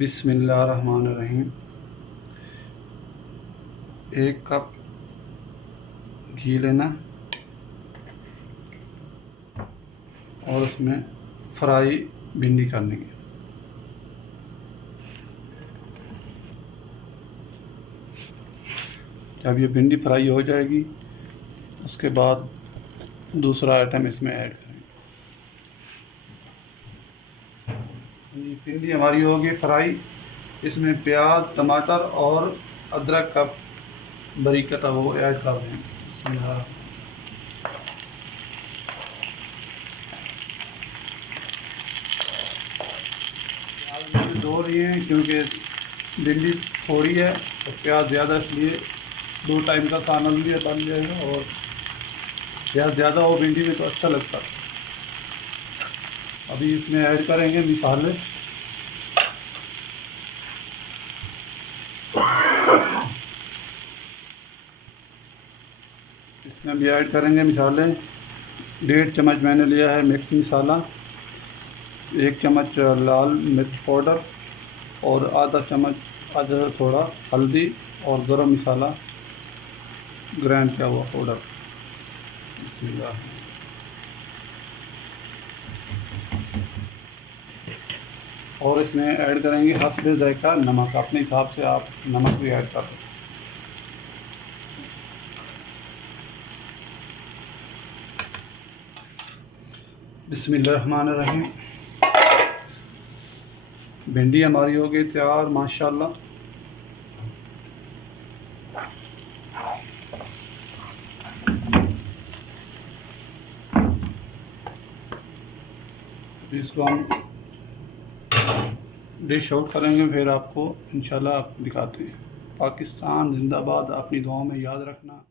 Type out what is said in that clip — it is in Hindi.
बिस्मिल्लाहिर्रहमानिर्रहीम। 1 कप घी लेना और उसमें फ्राई भिंडी करनी है। जब ये भिंडी फ्राई हो जाएगी उसके बाद दूसरा आइटम इसमें ऐड करेंगे। ये भिंडी हमारी होगी फ्राई। इसमें प्याज, टमाटर और अदरक का बारीक कटा वो ऐड कर दें। प्याज धो रही हैं क्योंकि भिंडी थोड़ी है तो प्याज ज़्यादा, इसलिए 2 टाइम का खाना भी बन जाएगा और प्याज ज़्यादा हो भिंडी में तो अच्छा लगता है। अभी इसमें ऐड करेंगे मसाले। इसमें भी ऐड करेंगे मसाले। 1.5 चम्मच मैंने लिया है मिक्स मसाला, 1 चम्मच लाल मिर्च पाउडर और आधा थोड़ा हल्दी और गरम मसाला ग्राइंड किया हुआ पाउडर। और इसमें ऐड करेंगे हस्बे ज़ायका नमक। अपने हिसाब से आप नमक भी ऐड कर सकते। बिस्मिल्लाहिर्रहमानिर्रहीम। भिंडी हमारी हो गई तैयार माशाल्लाह। इसको हम डिश आउट करेंगे, फिर आपको इंशाल्लाह दिखाते हैं। पाकिस्तान जिंदाबाद। अपनी दुआओं में याद रखना।